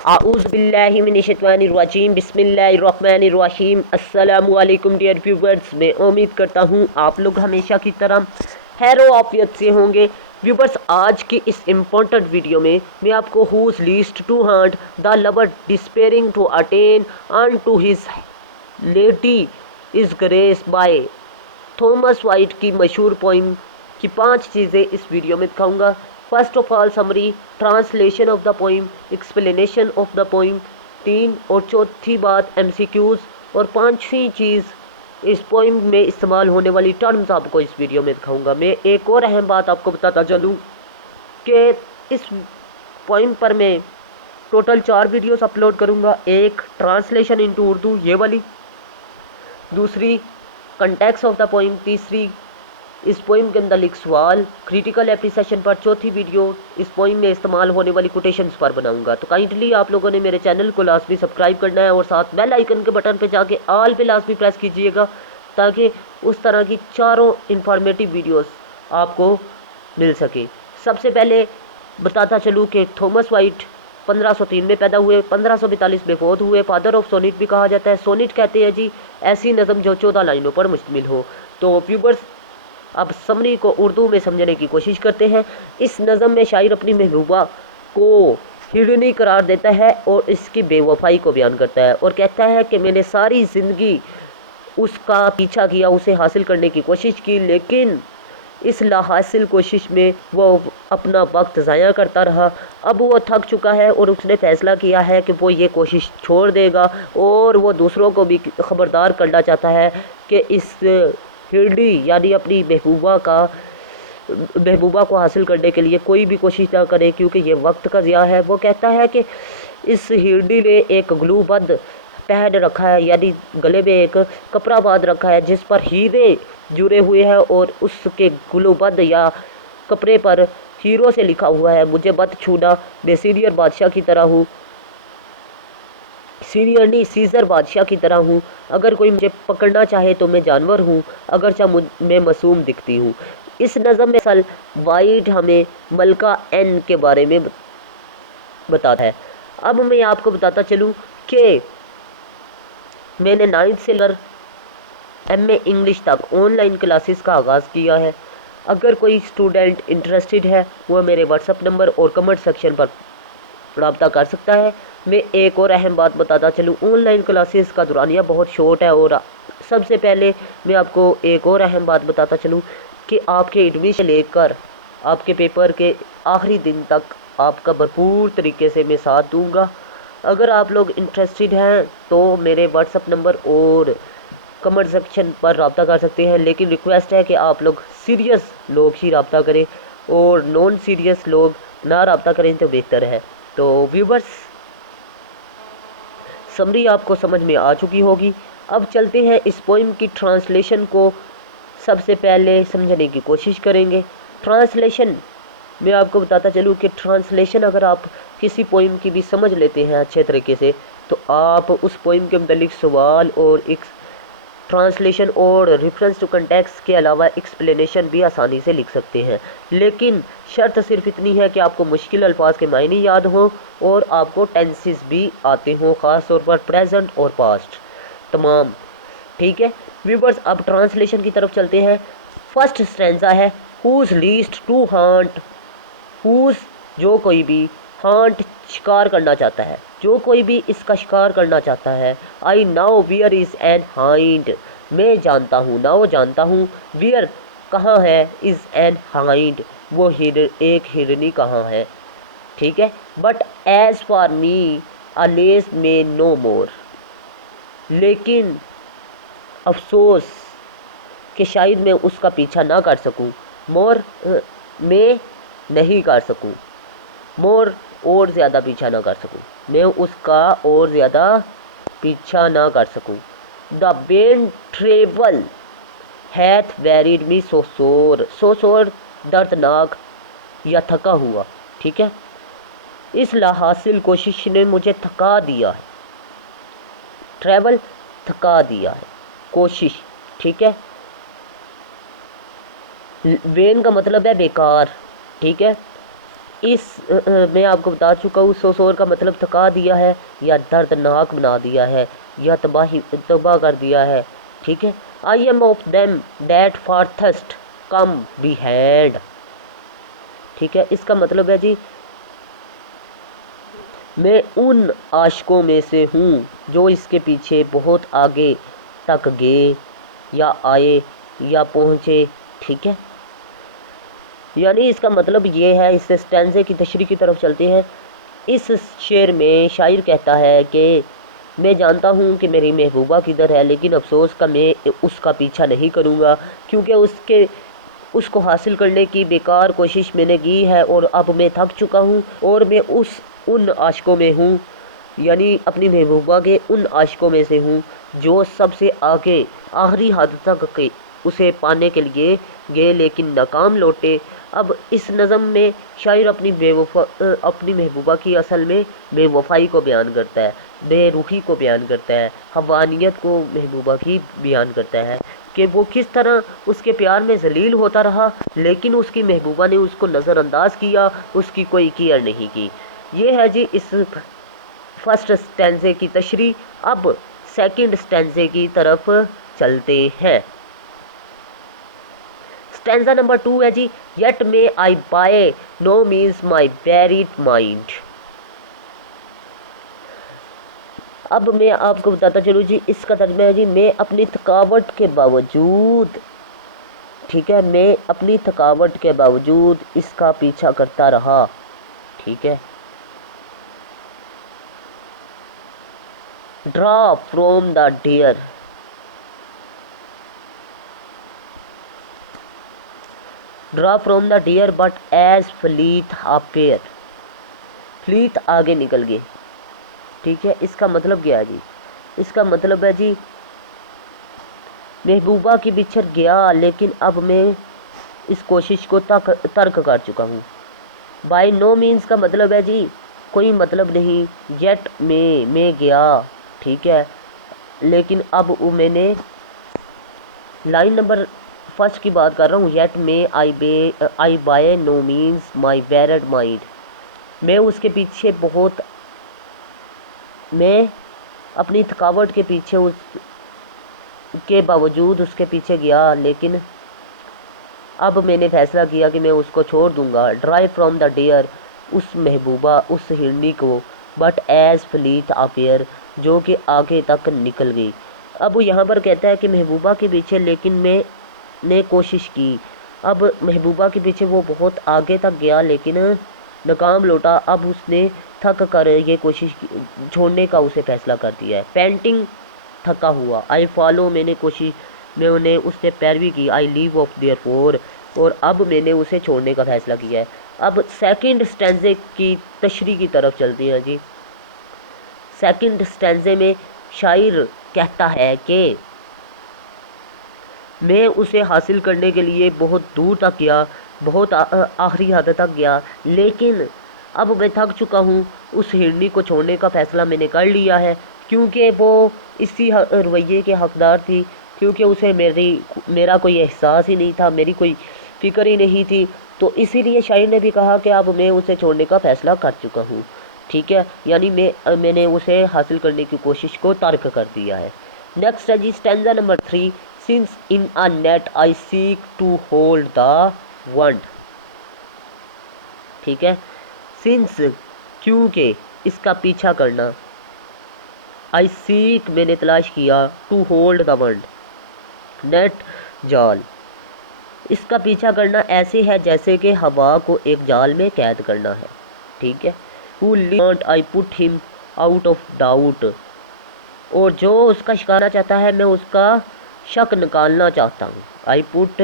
आऊज़ बिल्लाहि मिनश्शैतानिर्रजीम बिस्मिल्लाहिर्रहमानिर्रहीम। अस्सलामु अलैकुम डियर व्यूवर्स, मैं उम्मीद करता हूँ आप लोग हमेशा की तरह खैर आफियत से होंगे। व्यूवर्स, आज की इस इम्पोर्टेंट वीडियो में मैं आपको whoso list to hunt the lover despairing to attain unto his lady's grace by Thomas Wyatt की मशहूर पोइम की 5 चीज़ें इस वीडियो में दिखाऊंगा। First of all summary, translation of the poem, explanation of the poem, 3 और चौथी बात एमसीक्यूज़, और 5वीं चीज़ इस पोइम में इस्तेमाल होने वाली टर्म्स आपको इस वीडियो में दिखाऊंगा। मैं एक और अहम बात आपको बताता चलूँ कि इस पोइम पर मैं टोटल 4 वीडियोस अपलोड करूँगा। एक ट्रांसलेशन इनटू उर्दू, ये वाली, दूसरी कंटेक्स्ट ऑफ द पोइम, तीसरी इस पोइम के अंदर लिख सवाल क्रिटिकल एप्रिसिएशन पर, चौथी वीडियो इस पोइम में इस्तेमाल होने वाली कोटेशंस पर बनाऊंगा। तो काइंडली आप लोगों ने मेरे चैनल को लाजमी सब्सक्राइब करना है और साथ बेल आइकन के बटन पे जाके ऑल पे लाजमी प्रेस कीजिएगा ताकि उस तरह की चारों इंफॉर्मेटिव वीडियोस आपको मिल सके। सबसे पहले बताता चलूँ कि थॉमस वाइट 1503 में पैदा हुए, 1542 में फौत हुए। फादर ऑफ सोनिट भी कहा जाता है। सोनिट कहते हैं जी ऐसी नज़म जो 14 लाइनों पर मुश्तमिल हो। तो व्यूवर्स, अब समरी को उर्दू में समझने की कोशिश करते हैं। इस नज़म में शायर अपनी महबूबा को हिरनी करार देता है और इसकी बेवफाई को बयान करता है और कहता है कि मैंने सारी ज़िंदगी उसका पीछा किया, उसे हासिल करने की कोशिश की, लेकिन इस लाहासिल कोशिश में वो अपना वक्त ज़ाया करता रहा। अब वो थक चुका है और उसने फ़ैसला किया है कि वो ये कोशिश छोड़ देगा और वो दूसरों को भी ख़बरदार करना चाहता है कि इस हिरनी यानी अपनी महबूबा को हासिल करने के लिए कोई भी कोशिश ना करे क्योंकि ये वक्त का ज़िया है। वो कहता है कि इस हिरनी ने एक ग्लूबंद पहन रखा है, यानी गले में एक कपड़ा बांध रखा है जिस पर हीरे जुड़े हुए हैं और उसके गुलबंद या कपड़े पर हीरो से लिखा हुआ है, मुझे मत छूना, मैं सीनियर बादशाह की तरह हूँ, सीनियर नहीं सीजर बादशाह की तरह हूँ। अगर कोई मुझे पकड़ना चाहे तो मैं जानवर हूँ, अगरचा मैं मासूम दिखती हूँ। इस नज़म में सल वाइट हमें मलका एन के बारे में बताता है। अब मैं आपको बताता चलूँ कि मैंने 9th से लेकर MA इंग्लिश तक ऑनलाइन क्लासेस का आगाज़ किया है। अगर कोई स्टूडेंट इंटरेस्टेड है वो मेरे व्हाट्सअप नंबर और कमेंट सेक्शन पर रब्ता कर सकता है। मैं एक और अहम बात बताता चलूँ, ऑनलाइन क्लासेस का दौरानिया बहुत शॉर्ट है। और सबसे पहले मैं आपको एक और अहम बात बताता चलूँ कि आपके एडमिशन लेकर आपके पेपर के आखिरी दिन तक आपका भरपूर तरीके से मैं साथ दूंगा। अगर आप लोग इंटरेस्टेड हैं तो मेरे व्हाट्सअप नंबर और कमेंट सेक्शन पर रब्ता कर सकते हैं, लेकिन रिक्वेस्ट है कि आप लोग सीरियस लोग ही रब्ता करें और नॉन सीरियस लोग ना रब्ता करें तो बेहतर है। तो व्यूवर्स, समरी आपको समझ में आ चुकी होगी। अब चलते हैं इस पोइम की ट्रांसलेशन को सबसे पहले समझने की कोशिश करेंगे। ट्रांसलेशन मैं आपको बताता चलूँ कि ट्रांसलेशन अगर आप किसी पोइम की भी समझ लेते हैं अच्छे तरीके से तो आप उस पोइम के मतलब सवाल और एक ट्रांसलेशन और रेफरेंस टू कंटेक्स्ट के अलावा एक्सप्लेनेशन भी आसानी से लिख सकते हैं। लेकिन शर्त सिर्फ इतनी है कि आपको मुश्किल अल्फाज के मायने याद हों और आपको टेंसेस भी आते हों, ख़ास तौर पर प्रेजेंट और पास्ट तमाम। ठीक है व्यूवर्स, अब ट्रांसलेशन की तरफ चलते हैं। फर्स्ट स्टैंजा है whoso list to hunt. Whoso जो कोई भी, हंट शिकार करना चाहता है, जो कोई भी इसका शिकार करना चाहता है। I now wear is an hind, मैं जानता हूँ, नाउ जानता हूँ, वियर कहाँ है, इज़ एन हाइंड वो एक हिरनी कहाँ है। ठीक है, बट एज फॉर मी अलेस में नो मोर, लेकिन अफसोस कि शायद मैं उसका पीछा ना कर सकूं। मोर मैं नहीं कर सकूं, मोर और ज़्यादा पीछा ना कर सकूं, मैं उसका और ज़्यादा पीछा ना कर सकूं। The vain travail hath wearied me so sore, so सोर दर्दनाक या थका हुआ। ठीक है, इस लाहासिल कोशिश ने मुझे थका दिया है। ट्रैवल थका दिया है, कोशिश। ठीक है, वेन का मतलब है बेकार। ठीक है, मैं आपको बता चुका हूँ, सोसोर का मतलब थका दिया है या दर्दनाक बना दिया है या तबाह कर दिया है। ठीक है, I am of them that farthest come behind. ठीक है, इसका मतलब है जी मैं उन आशिकों में से हूँ जो इसके पीछे बहुत आगे तक गए या आए या पहुँचे। ठीक है, यानी इसका मतलब ये है, इससे स्टैंजे की तशरीह की तरफ चलते हैं। इस शेर में शायर कहता है कि मैं जानता हूँ कि मेरी महबूबा किधर है, लेकिन अफसोस का मैं उसका पीछा नहीं करूँगा, क्योंकि उसको हासिल करने की बेकार कोशिश मैंने की है और अब मैं थक चुका हूँ और मैं उन आशिकों में हूँ, यानी अपनी महबूबा के उन आशिकों में से हूँ जो सबसे आगे आखिरी हद तक के उसे पाने के लिए गए लेकिन नाकाम लौटे। अब इस नज़म में शायर अपनी महबूबा की असल में बेवफाई को बयान करता है, बेरुखी को बयान करता है, हवानियत को महबूबा की बयान करता है कि वो किस तरह उसके प्यार में जलील होता रहा, लेकिन उसकी महबूबा ने उसको नज़रअंदाज किया, उसकी कोई केयर नहीं की। ये है जी इस फर्स्ट स्टैंजे की तशरीह। अब सेकंड स्टैंजे की तरफ चलते हैं। स्टैंजा नंबर 2 है जी, yet may I by no means my wearied mind. अब मैं आपको बताता चलूँ जी, इसका तर्जुमा है जी, मैं अपनी थकावट के बावजूद, ठीक है, मैं अपनी थकावट के बावजूद इसका पीछा करता रहा। ठीक है, draw from the deer, draw from the deer but as fleet appear, fleet आगे निकल गए। ठीक है, इसका मतलब क्या है जी, इसका मतलब है जी महबूबा की बिछड़ गया, लेकिन अब मैं इस कोशिश को तर्क कर चुका हूँ। बाय नो मीन्स का मतलब है जी कोई मतलब नहीं, येट मैं गया, ठीक है, लेकिन अब मैंने लाइन नंबर फर्स्ट की बात कर रहा हूँ, yet may I by no means my wearied mind. मैं उसके पीछे मैं अपनी थकावट के पीछे के बावजूद उसके पीछे गया, लेकिन अब मैंने फैसला किया कि मैं उसको छोड़ दूंगा। ड्राइव फ्रॉम द डियर, उस महबूबा, उस हिरनी को, बट एज फ्लीट अपेयर, जो कि आगे तक निकल गई। अब वो यहाँ पर कहता है कि महबूबा के पीछे लेकिन मैंने कोशिश की। अब महबूबा के पीछे वो बहुत आगे तक गया लेकिन नाकाम लौटा। अब उसने थक कर ये कोशिश छोड़ने का उसे फैसला कर दिया है। पेंटिंग, थका हुआ। आई फॉलो, मैंने उसने पैरवी की। I leave of their four, और अब मैंने उसे छोड़ने का फैसला किया है। अब सेकंड स्टैंजे की तशरीह की तरफ चलती हैं जी। सेकंड स्टैंजे में शायर कहता है कि मैं उसे हासिल करने के लिए बहुत दूर तक गया, बहुत आखिरी हद तक गया, लेकिन अब मैं थक चुका हूँ। उस हिरनी को छोड़ने का फ़ैसला मैंने कर लिया है, क्योंकि वो इसी रवैये के हकदार थी, क्योंकि उसे मेरा कोई एहसास ही नहीं था, मेरी कोई फ़िक्र ही नहीं थी। तो इसीलिए शायर ने भी कहा कि अब मैं उसे छोड़ने का फ़ैसला कर चुका हूँ। ठीक है, यानी मैंने उसे हासिल करने की कोशिश को तर्क कर दिया है। नेक्स्ट है जी stanza number 3, since in a net I seek to hold the wind. ठीक है, सिंस, क्योंकि, इसका पीछा करना। आई सीक, मैंने तलाश किया। टू होल्ड द वंड, नेट, जाल। इसका पीछा करना ऐसे है जैसे कि हवा को एक जाल में कैद करना है। ठीक है, who lead I put him out of doubt, और जो उसका शिकारा चाहता है मैं उसका शक निकालना चाहता हूँ। I put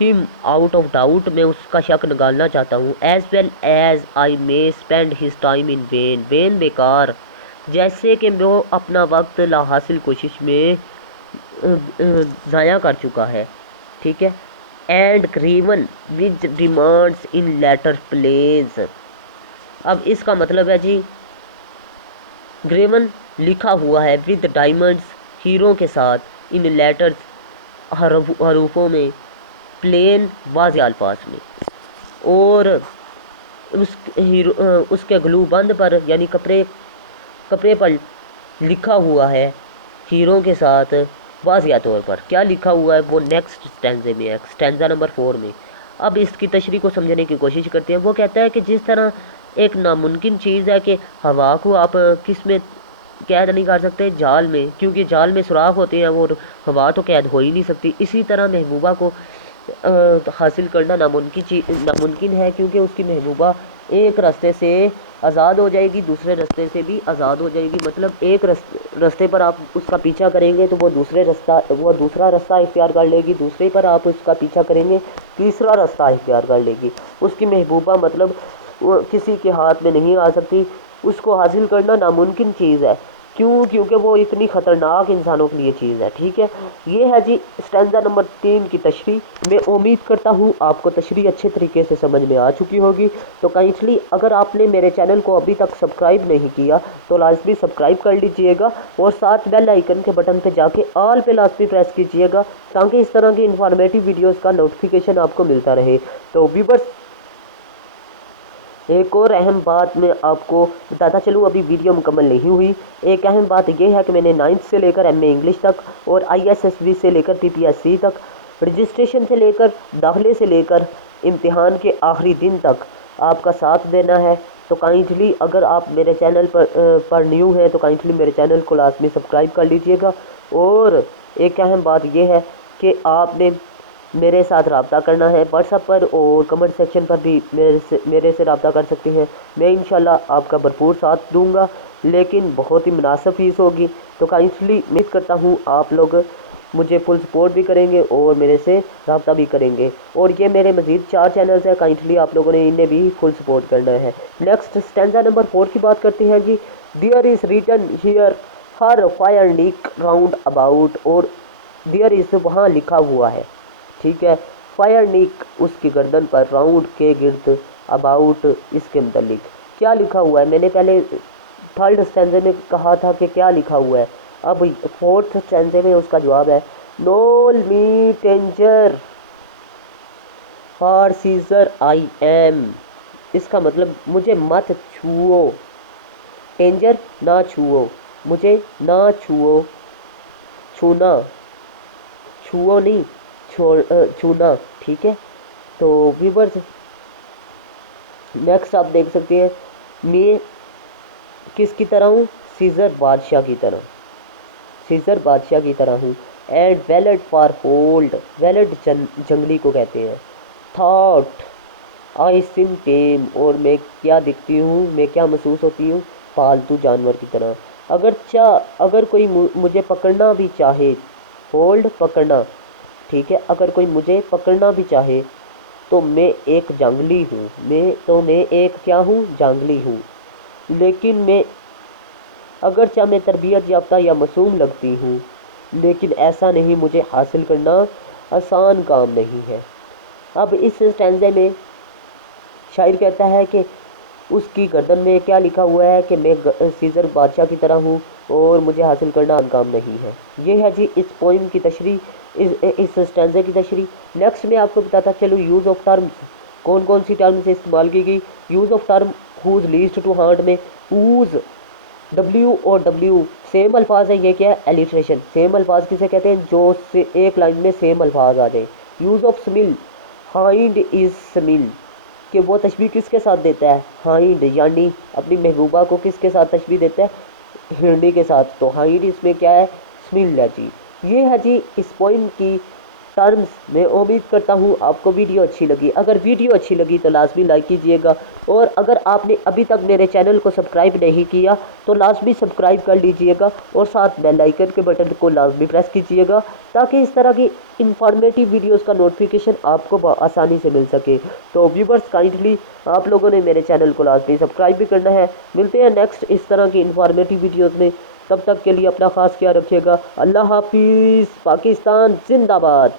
him out of doubt, मैं उसका शक निकालना चाहता हूँ। As well as I may spend his time in vain, vain बेकार, जैसे कि वो अपना वक्त ला हासिल कोशिश में ज़ाया कर चुका है। ठीक है, and graven with diamonds in letters plain. अब इसका मतलब है जी ग्रेवन लिखा हुआ है, विद डायमंड्स, हीरों के साथ, इन लेटर्स, हरूफों में, प्लेन वाज़े अल्फाज में, और उस हीरो उसके ग्लू बंद पर यानी कपड़े पर लिखा हुआ है हीरो के साथ वाज़िया तौर पर। क्या लिखा हुआ है वो नेक्स्ट स्टैंजे में है, स्टैंजा नंबर 4 में। अब इसकी तशरीह को समझने की कोशिश करते हैं। वो कहता है कि जिस तरह एक नामुमकिन चीज़ है कि हवा को आप किस में कैद नहीं कर सकते, जाल में, क्योंकि जाल में सुराख होते हैं वो हवा तो कैद हो ही नहीं सकती। इसी तरह महबूबा को हासिल करना नामुमकिन है, क्योंकि उसकी महबूबा एक रास्ते से आज़ाद हो जाएगी, दूसरे रास्ते से भी आज़ाद हो जाएगी। मतलब एक रास्ते पर आप उसका पीछा करेंगे तो वो दूसरा रास्ता इख्तियार कर लेगी, दूसरे पर आप उसका पीछा करेंगे तीसरा रास्ता इख्तियार कर लेगी। उसकी महबूबा मतलब वो किसी के हाथ में नहीं आ सकती, उसको हासिल करना नामुमकिन चीज़ है। क्योंकि वो इतनी ख़तरनाक इंसानों के लिए चीज़ है। ठीक है, ये है जी स्टैंजा नंबर 3 की तशरीह। मैं उम्मीद करता हूँ आपको तशरीह अच्छे तरीके से समझ में आ चुकी होगी। तो काइंडली अगर आपने मेरे चैनल को अभी तक सब्सक्राइब नहीं किया तो लाजमी सब्सक्राइब कर लीजिएगा और साथ बेल आइकन के बटन पर जाके ऑल पे लाजमी प्रेस कीजिएगा, ताकि इस तरह की इंफॉर्मेटिव वीडियोज़ का नोटिफिकेशन आपको मिलता रहे। तो व्यूअर्स, एक और अहम बात मैं आपको बताता चलूँ, अभी वीडियो मुकम्मल नहीं हुई। एक अहम बात यह है कि मैंने 9th से लेकर MA इंग्लिश तक और ISSB से लेकर PPSC तक, रजिस्ट्रेशन से लेकर दाखिले से लेकर इम्तिहान के आखिरी दिन तक आपका साथ देना है। तो काइंडली अगर आप मेरे चैनल पर न्यू हैं तो काइंडली मेरे चैनल को लाजमी सब्सक्राइब कर लीजिएगा। और एक अहम बात यह है कि आपने मेरे साथ रब्ता करना है व्हाट्सएप पर, और कमेंट सेक्शन पर भी मेरे से रब्ता कर सकती हैं। मैं इंशाल्लाह आपका भरपूर साथ दूंगा, लेकिन बहुत ही मुनासिब फीस होगी। तो काइंडली उम्मीद करता हूँ आप लोग मुझे फुल सपोर्ट भी करेंगे और मेरे से रब्ता भी करेंगे। और ये मेरे मज़ीद 4 चैनल्स हैं, काइंडली आप लोगों ने इन्हें भी फुल सपोर्ट करना है। नेक्स्ट स्टैंजा नंबर 4 की बात करते हैं जी। There is written here her fair neck round about, और डियर इज़ वहाँ लिखा हुआ है। ठीक है, फायर नीक उसकी गर्दन पर, राउंड के गिर्द, अबाउट इसके मुतल्लिक। क्या लिखा हुआ है? मैंने पहले 3rd स्टैंजे में कहा था कि क्या लिखा हुआ है। अब 4th स्टैंजे में उसका जवाब है नोल मी टेंजर फॉर सीजर आई एम। इसका मतलब मुझे मत छुओ, टेंजर ना छुओ, मुझे ना छुओ, छूना, छुओ नहीं छूना। ठीक है, तो व्यूअर्स नेक्स्ट आप देख सकते हैं, मैं किसकी तरह हूँ? सीजर बादशाह की तरह, सीजर बादशाह की तरह हूँ। And wallet for hold, wallet जंगली को कहते हैं। थॉट आई सिम टेम, और मैं क्या दिखती हूँ, मैं क्या महसूस होती हूँ? पालतू जानवर की तरह। अगर कोई मुझे पकड़ना भी चाहे, होल्ड पकड़ना, ठीक है, अगर कोई मुझे पकड़ना भी चाहे तो मैं एक जंगली हूँ, मैं एक क्या हूँ? जंगली हूँ। लेकिन मैं तरबियत याफ्ता या मासूम लगती हूँ, लेकिन ऐसा नहीं, मुझे हासिल करना आसान काम नहीं है। अब इस स्टैंजे में शायर कहता है कि उसकी गर्दन में क्या लिखा हुआ है कि मैं सीजर बादशाह की तरह हूँ और मुझे हासिल करना आसान काम नहीं है। ये है जी इस पोइम की तशरीह, इस स्टैंजे की तशरीह। नेक्स्ट में आपको बताता चलूँ यूज़ ऑफ टर्म्स, कौन कौन सी टर्म से इस्तेमाल की गई। Use of term whoso list to heart में ऊज, W और W सेम अल्फाज है। ये क्या है? एलिट्रेशन। सेम अल्फाज किसे कहते हैं? जो से एक लाइन में सेम अल्फाज आ जाए। यूज़ ऑफ स्मिल, हाइंड इज़ स्मिल, कि वो तशबीह किसके साथ देता है? हाइंड, यानी अपनी महबूबा को किसके साथ तशबीह देता है? हिरनी के साथ। तो हाइंड इसमें क्या है? स्मिल है जी। ये है जी इस पॉइंट की टर्म्स। मैं उम्मीद करता हूँ आपको वीडियो अच्छी लगी। अगर वीडियो अच्छी लगी तो लाजमी लाइक कीजिएगा, और अगर आपने अभी तक मेरे चैनल को सब्सक्राइब नहीं किया तो लाजमी सब्सक्राइब कर लीजिएगा, और साथ बेल आइकन के बटन को लाजमी प्रेस कीजिएगा, ताकि इस तरह की इंफॉर्मेटिव वीडियोस का नोटिफिकेशन आपको आसानी से मिल सके। तो व्यूवर्स काइंडली आप लोगों ने मेरे चैनल को लाजमी सब्सक्राइब भी करना है। मिलते हैं नेक्स्ट इस तरह की इंफॉर्मेटिव वीडियोज़ में। तब तक के लिए अपना ख़ास ख्याल रखिएगा। अल्लाह हाफिज़। पाकिस्तान जिंदाबाद।